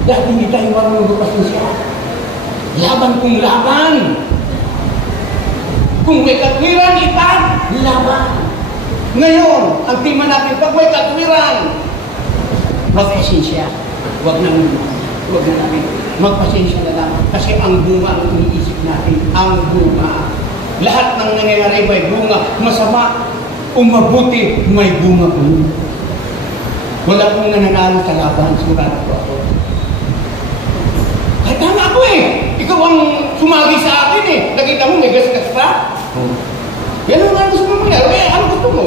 Dahil hindi tayo marunong magpasensya. Laban kung laban. Kung may katwiran, laban. Ngayon, ang tema natin, pag may katwiran, magpasensya. Huwag na natin. Magpasensya na lang. Kasi ang bunga ang iniisip natin. Ang bunga. Lahat ng nangyayari may bunga. Masama o mabuti, may bunga po. Wala pong nananalo sa laban. Sigurado po ako. Ay, tama ako eh. Ikaw ang sumagi sa akin eh. Nakita mo, may gas-gas pa. Yan ang gusto mo mangyari. Eh, ano gusto mo?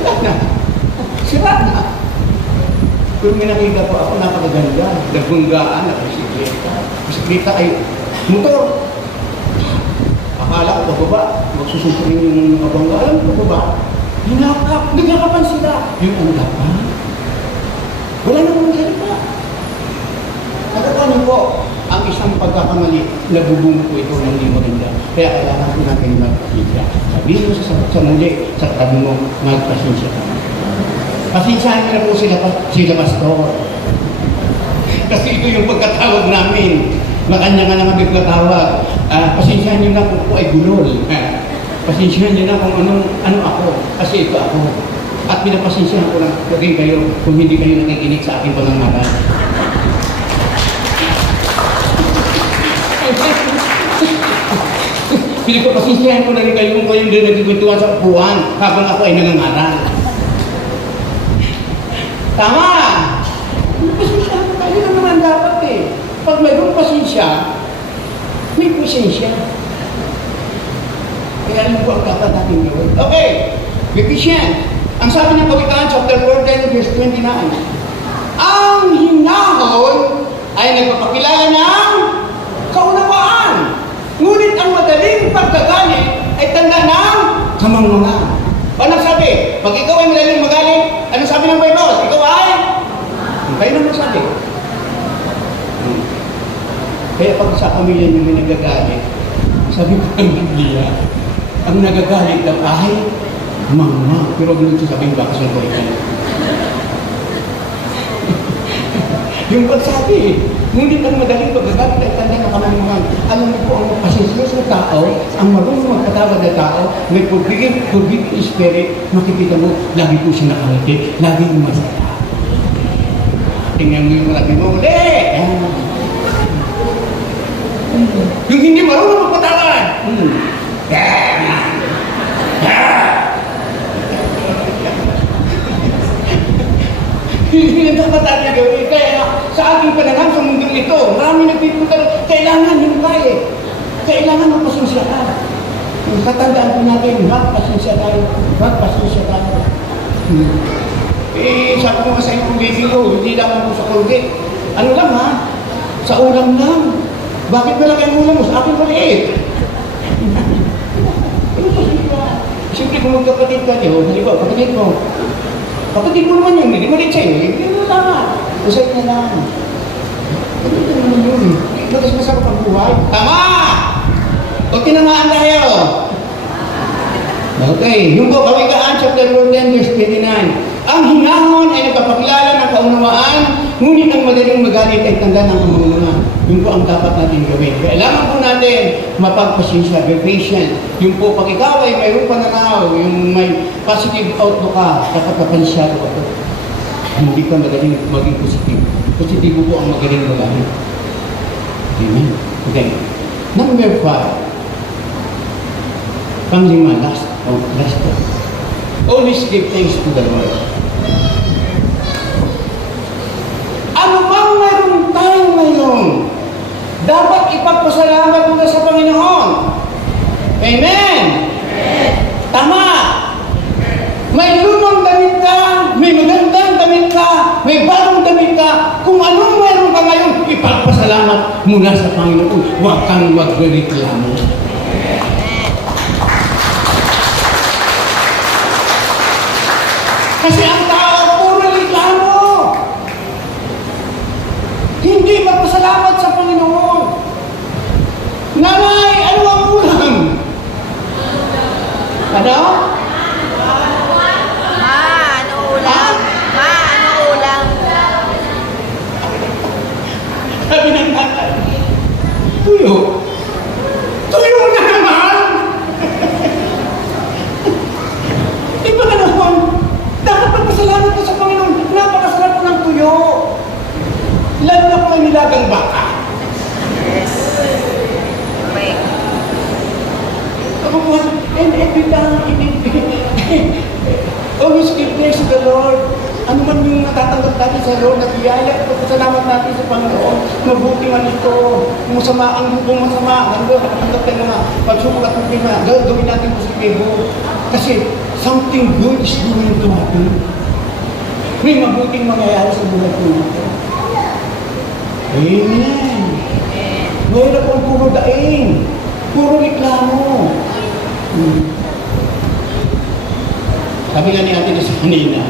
Wala na. Sira na. Kung may nakita po ako, napakaganda. Nagbunggaan, napasikleta. Pasikleta ay motor. Akala ko pababa. Magsusumpulin yung mabangga. Alam ko pababa. Nagkakapan sila. Yung ano dapat? Wala namang salita. Nagkakapan po, ang isang pagkakamali, nabubungo po ito ng hindi maganda. Kaya kailangan po natin magpasensya. Sabihin mo sa muli, sa katabi mo, magpasensya ka. Pasensyahan mo na po sila pastor. Kasi ito yung pagkatawag namin. Makanya nga naman pagkatawag. Pasensyahan nyo na po ay gulol. Pasensyahan nyo na kung ano ako. Kasi ito ako. At pinapasensyahan ko lang rin kayo kung hindi kayo nakikinig sa aking pangangaral. Pinagpapasensyahan ko na rin kayo kung kayo din nagkikwentuhan sa upuan habang ako ay nangangaral. Tama! Pasensyahan ko tayo na naman dapat eh. Pag mayroong pasensya, may pasensya. Kaya alam ko ang dapat natin gawin. Okay, Ephesians. Ang sabi ng Kawikaan, chapter 14, verse 29. Ang hinahon ay nagpapakilala ng kaunawaan. Ngunit ang madaling pagkagalit ay tanda ng kamangmangan. Anong sabi? Pag ikaw ay madaling magalit, anong sabi ng Bible? Ikaw ay? Kayo naman sabi. Kaya pag sa pamilya niyo may nagagalit, sabi ko ng Biblia, ang nagagalit daw ay mama. Pero ganun siya sabihin baka sa boyfriend. Yung pagsabi, ngunit ang madaling pagkagalit ay tanda ng kamangmangan. Alam mo po, ang pasensyoso na tao, ang marunong magpatawad na tao, may forgiving spirit, makikita mo, lagi po siya nakaliti, lagi mo masaya. Tingnan mo yung malaki mo, ulit! Yung hindi marunong magpatawad. Hindi na dapat natin gawin. Kaya sa ating pananaw sa mundong ito, marami nagpipunta, kailangan yung kaya. Kailangan magpasensya ka. Katandaan po natin, magpasensya tayo. Magpasensya tayo. Sabi ko nga sa inyo, baby ko, hindi lang ako sa Colgate. Ano lang ha? Sa ulam lang. Bakit malaki ang ulam mo? Sa akin maliit. Siyempre kung magkapatid ka niyo, halimbawa, kapatid mo naman yun, hindi maliit sa'yo, hindi mo tama. Usay na lang. Kapatid mo naman yun. Bagas masarap ang buhay. Tama! O tinamaan tayo. Okay, yung po, Kawikaan, chapter 10, verse 29. Ang hinahon ay nagpapakilala ng kaunawaan, ngunit ang madaling magalit ay tanda ng kamanguna. Yun po ang dapat natin gawin. Kailangan po natin mapagpasensya, be patient. Yung po, pag ikaw ay mayroong pananaw, yung may positive outlook ka, dapat kapansyado ka po. Hindi ka magaling maging positive. Positibo po ang magaling magalit. Amen. Okay. Number 5. Panglima, last. Always give thanks to the Lord. Ano bang meron tayo ngayon? Dapat ipagpasalamat mo sa Panginoon. Amen? Tama. May lumang damit ka, may magandang damit ka, may bagong damit ka. Kung anong meron ka ngayon, ipagpasalamat muna sa Panginoon. Huwag kang magreklamo. Kasi ang tao, puro reklamo. Hindi magpasalamat sa Panginoon. Nanay, ano ang ulam? Ano? Ano ulam? Ano ulam? Sabi ng nanay, tuyo. Tuyo na naman! Iba na naman. Dapat magpasalamat ka sa Panginoon. Napakasarap ng tuyo. Lalo na kung may nilagang baka. Yes. Okay. Ako po, and every time, always give praise to the Lord. Ano man yung natatanggap natin sa Lord, nagiyaya, pagpasalamat natin sa Panginoon. Mabuti man ito. Kung masama ang lupong masama, nandun, nakatanggap tayo na pagsubok at problema, gawin natin positibo. Kasi something good is going to happen. May mabuting mangyayari sa buhay ko natin. Amen. Mayroon pong puro daing, puro reklamo. Sabi nga ni Ate sa kanina,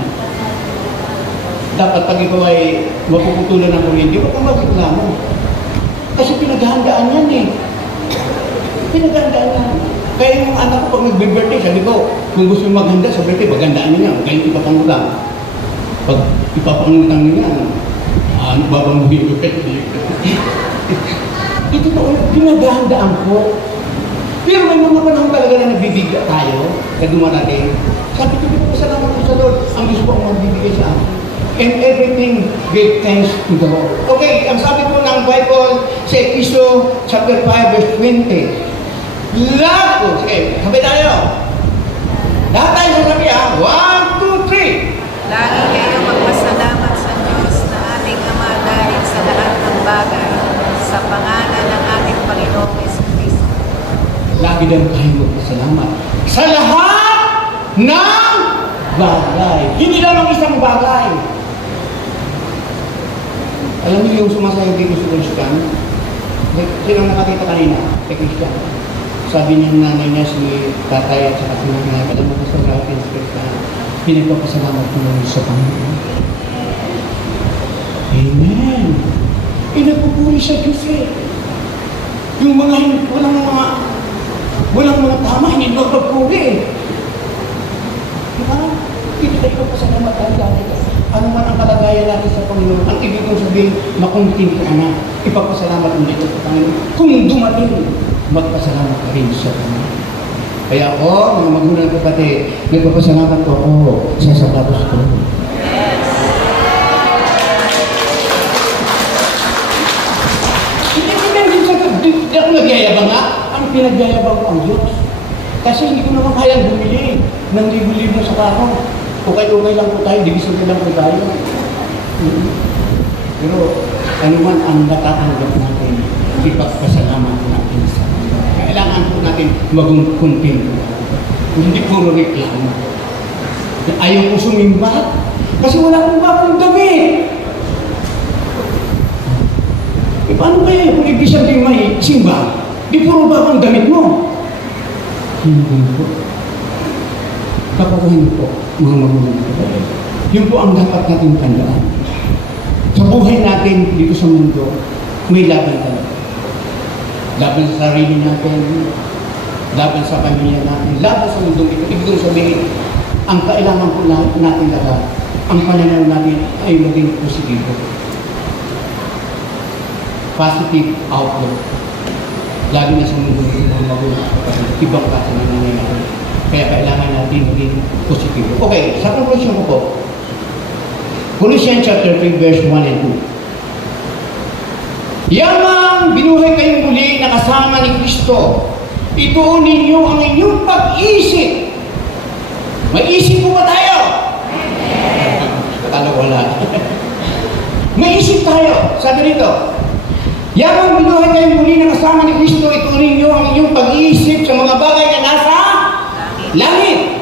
dapat pag ikaw ay mapuputulan ng kuryente, huwag kang magreklamo. Kasi pinaghahandaan yan eh. Pinaghahandaan yan. Kaya yung anak ko pag nag-birthday, sabi ko, kung gusto mo maghanda sa birthday, maghandaan niya. Kaya ipapangutang. Pag ipapangutang niya, babanguhin ko kayo. Ito po, pinaghahandaan ko. Pero may mga panahon talaga na nagbibigla tayo, na dumarating. Sabi ko, pasalamat ko sa Lord. Ang gusto ko ang magbibigay sa akin. And everything, give thanks to the Lord. Okay, ang sabi po ng Bible sa Episode chapter 5, verse 20. Lahat po, sige, sabi tayo. Lahat tayo sasabi ha. 1, 2, 3. Lagi kayo magpasalamat sa Diyos na ating Ama dahil sa lahat ng bagay sa pangalan ng ating Panginoong Jesucristo. Lagi din tayo magpasalamat sa lahat ng bagay. Hindi lang ang isang bagay. Alam niyo yung sumasayaw dito sa Christian? Sinang nakakita kanina kay Christian? Sabi niya nanay niya si tatay at saka si nanay, alam mo sa natin sa Christian, pinagpapasalamat ko lang sa Panginoon. Amen. Pinagpupuri sa Diyos eh. Yung mga walang mga tama, hindi magpapuri eh. Diba? Hindi tayo pasalamat dahil ano man ang kalagayan natin sa Panginoon, ang ibig kong sabihin, makunting ka na, ipagpasalamat mo dito sa Panginoon. Kung dumating, magpasalamat ka rin sa Panginoon. Kaya ako, mga magulang kapatid, nagpapasalamat ko ako sa sapatos ko. Hindi ako nagyayabang nga. Ang pinagyayabang ko ang Diyos. Kasi hindi ko naman kayang bumili ng libo-libo sa karon. Okay lang po tayo, division lang po tayo. Pero ano man ang natatanggap natin, ipagpasalamat natin sa Kanya. Kailangan po natin maging kontento. Hindi puro reklamo. Ayaw ko sumimba kasi wala akong bagong damit. E paano kaya kung ibig sabihin may simba? Di puro bagong damit mo. Hindi po. Kapawahin po, mga magulang ko. Yun po ang dapat natin tandaan. Sa buhay natin dito sa mundo, may laban tayo. Laban sa sarili natin, laban sa pamilya natin, laban sa mundo ito. Ibig sabihin, ang kailangan po natin lahat, ang pananaw natin ay maging positibo. Positive outlook. Lalo na sa mundo ito, mga magulang kapatid, ibang klase ng nangyayari. Kaya kailangan natin maging positibo. Okay, sa conclusion ko po, Colossians chapter 3, verse 1 and 2. Yamang binuhay kayong muli na kasama ni Kristo, ituon ninyo ang inyong pag-isip. May isip po ba tayo? Akala wala. May isip tayo. Sabi nito, yamang binuhay kayong muli na kasama ni Kristo, ituon ninyo ang inyong pag-isip sa mga bagay na nasa langit.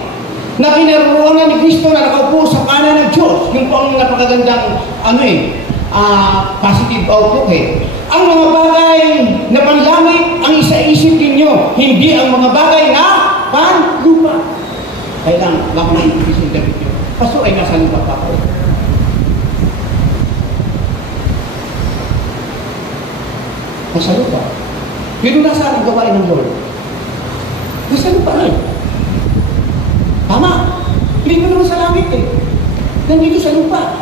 Na kinaruan ni Kristo na nakaupo sa kanan ng Diyos. Yung po ang napakagandang positive outlook eh. Ang mga bagay na panlangit ang isa-isip ninyo, hindi ang mga bagay na panlupa. Kailangan, baka may isip David yun. Pastor ay nasa lupa pa po. Nasa lupa. Pero nasa ang gawain ng Lord? Nasa lupa na yun. Tama. Hindi mo naman sa langit eh. Nandito sa lupa.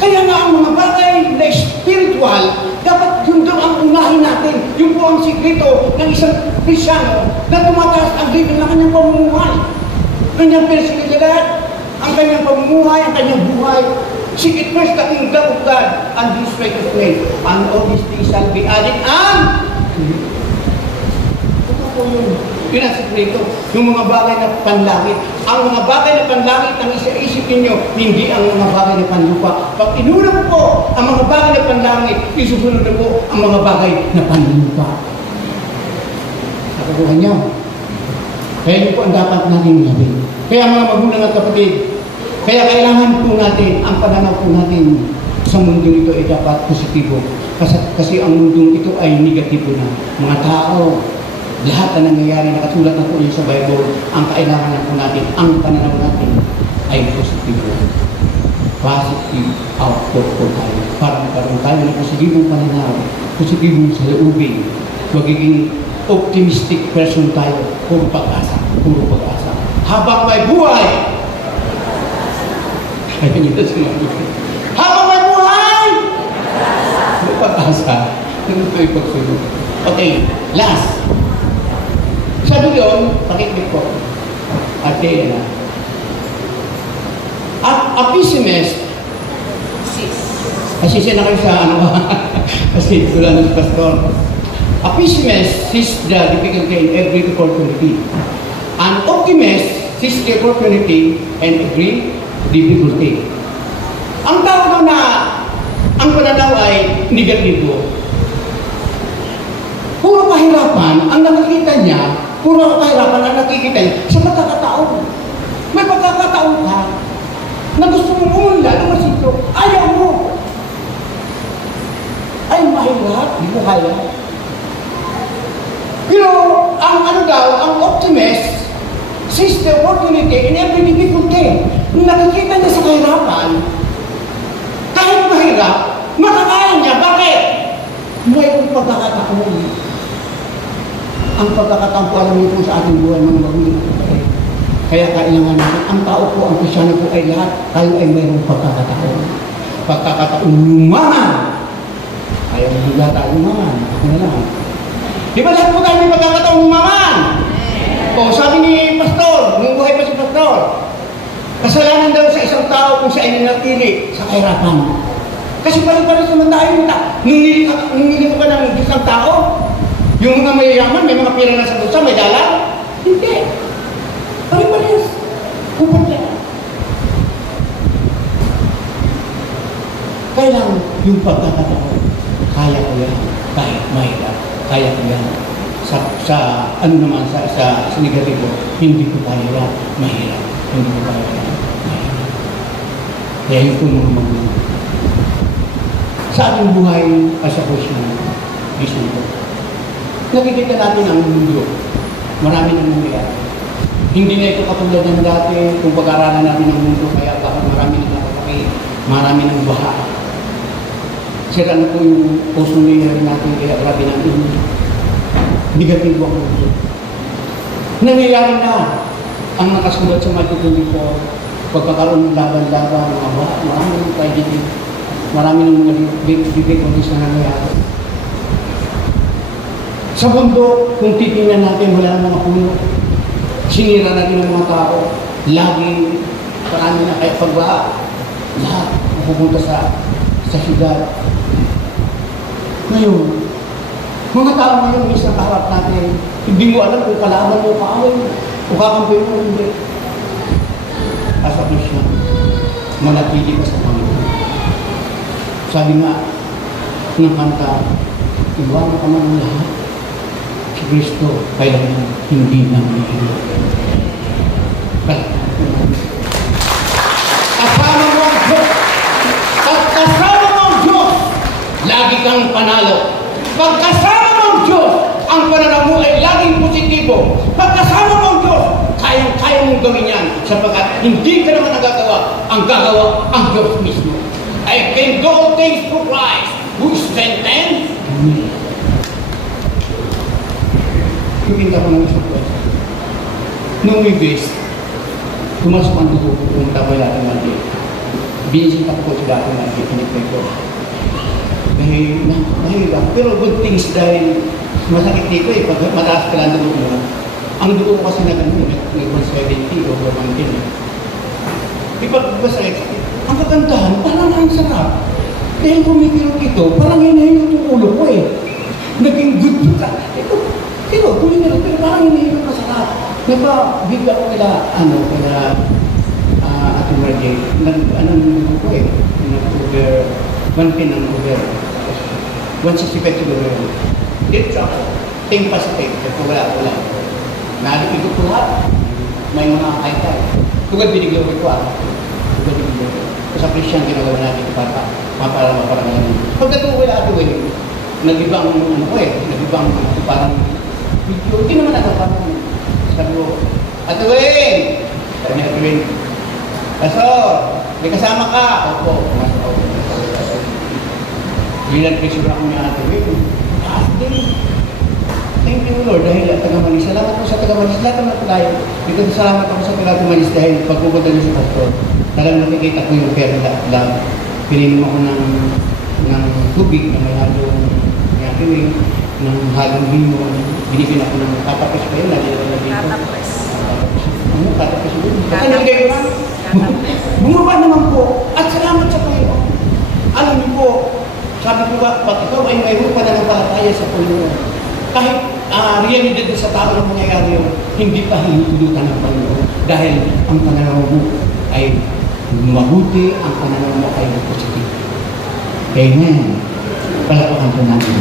Kaya nga ang mga bagay na spiritual, dapat yun doon ang unahin natin. Yun po ang sikreto ng isang Kristyano na tumataas ang dito ng kanyang pamumuhay. Kanyang personalidad, ang kanyang pamumuhay, ang kanyang buhay. Seek it first the kingdom of God and His righteousness, and all these things shall be added and yun ang sikreto. Yung mga bagay na panlangit. Ang mga bagay na panlangit ang isa-isip ninyo, hindi ang mga bagay na panlupa. Pag inuna po ang mga bagay na panlangit, isusunod na po ang mga bagay na panlupa. Nakakuha niyo. Kaya yun po ang dapat natin gawin. Kaya mga magulang at kapatid, kaya kailangan po natin, ang pananaw po natin sa mundo ito ay dapat positibo. Kasi ang mundo ito ay negatibo na. Mga tao, lahat na nangyayari, nakasulat na po yun sa Bible, ang kailangan na po natin, ang pananaw natin ay positibo. Positive outlook po tayo. Para magkaroon tayo ng positibong pananaw, positibong saloobin, magiging optimistic person tayo, puro pag-asa, puro pag-asa. Habang may buhay, habang may buhay, puro pag-asa. Ito yung pagsunod. Okay, last. Sabi yun, pakiklik ko. At a pessimist. Kasi na kayo sa kasi wala na si Pastor. A pessimist sees the difficulty in every opportunity. An optimist sees the opportunity and every difficulty. Ang tao na ang pananaw ay negatibo. Puro kahirapan ang nakikita niya. Puro kahirapan ang nakikita niya sa pagkakataon. May pagkakataon ka na gusto mong umunlad o masito. Ayaw mo. Ay, mahirap. Di mo kaya. Pero, ang optimist sees the opportunity in every difficulty. Nakikita niya sa kahirapan, kahit mahirap, makakaya niya. Bakit? Mayroong pagkakataon. Ang pagkakataon po alam niyo po sa ating buhay mga magulang. Kaya kailangan natin, ang tao po, ang Kristyano po ay lahat, tayo ay mayroong pagkakataon. Pagkakataon lumangan. Ayaw mo tayo lumangan. Ako na lang. Di ba lahat po tayo may pagkakataon lumangan? O sabi ni Pastor, nung buhay pa si Pastor, kasalanan daw sa isang tao kung siya ay nanatili sa kahirapan. Kasi pala naman tayo, nung nilito ka ng isang tao, yung mga mayayaman, may mga pira na sa bulsa, may dala? Hindi. Pare-pares. Kupad lang. yung pagkakataon, kaya ko yan, kahit mahirap, kaya ko yan. Sa negatibo, hindi ko kaya yan, mahirap, hindi ko kaya yan, mahirap. Kaya yun po mga magulang. Sa ating buhay, as a Christian, nakikita natin ang mundo. Marami nang nangyayari. Hindi na ito katulad ng dati kung pag-aralan natin ang mundo, kaya bakit marami nang nakakakit, marami nang baha. Sira na po yung ozone layer natin, kaya grabe natin. Negatibo ang mundo. Nangyayari na ang nakasulat sa Matthew 24, pagkakaroon ng laban-laban, mga baha, marami nang tragedy, marami ng mga difficulties na nangyayari. Sa mundo, kung titingnan natin, wala ng mga puno. Sinira natin ng mga tao. Lagi, marami na kahit pagbaha. Lahat pupunta sa syudad. Ngayon, mga tao ngayon, minsan kaharap natin, hindi mo alam kung kalaban mo, kaaway mo, o kakampi mo, hindi. As a Christian, manatili ka sa Panginoon. Sabi nga, ng kanta, iwan ka man ng lahat. Si Kristo, kailangan hindi nang nihilo. Kasama mo ang Diyos. At kasama mo ang Diyos, lagi kang panalo. Pag kasama mo ang Diyos, ang pananaw mo ay laging positibo. Pag kasama mo ang Diyos, kayang-kaya mong gawin yan. Sapagkat hindi ka naman nagagawa, ang gagawa ang Diyos mismo. I can do all things through Christ who strengthens me. Kuminta ko ng isang kwento. Noong Wibis, tumasok ang dugo ko kung tapoy natin natin. Binisin ako ko sa dating natin, pinipay ko. Dahil, nahirap. Pero good things dahil masakit dito eh, pag mataas ka lang dugo mo. Ang dugo ko kasi nag-170 o 110. Ipag-basay, ang kagandahan, parang ang sarap. Dahil kumikirot ito, parang hinahilot yung ulo ko eh. Naging good ka. Pero kumikirot, pero parang hinahilot ka sarap. Nagpa-bigla ko kila Ate Margie, anong dugo ko eh. Nag-over, 110 ang over. 165 siguro yun. Dito ako, ting pasitig, kasi wala. Nalipid ko lahat. May mga kaitay. Tugad binigyan ko ito sa Christian ginagawa natin para maparangalan. Pagdating ko wala ito nag-ibang nag-ibang parang video. Hindi naman parang sabi ko, Ate Wing! Sabi ni Ate Wing, Pastor, may kasama ka. Opo, pumasok ako. Bilang-pressure ako ni Ate Wing. Thank you Lord dahil taga-Manis. Salamat po sa taga-Manis. Lahat naman po tayo. Dito salamat ako sa taga-Manis dahil pagpupunta niyo sa pastor. Talagang nakikita ko yung care lang. Pininom ako ng tubig na may halong ngayon, ng halong vino. Binibin ako ng tatapos pa yun. Tatapos. Ano? Tatapos yun? Tatapos yun? Bumaba naman po. At salamat sa Panginoon. Alam niyo po, sabi ko ba, pag ikaw ay mayroon pa na ng palataya sa Panginoon, kahit realidad sa tao na mangyayari yun, hindi pa hinutulutan ng Panginoon. Dahil ang pananaw mo ay mabuti, ang pananaw mo ay positive. Amen. Palapakan po natin.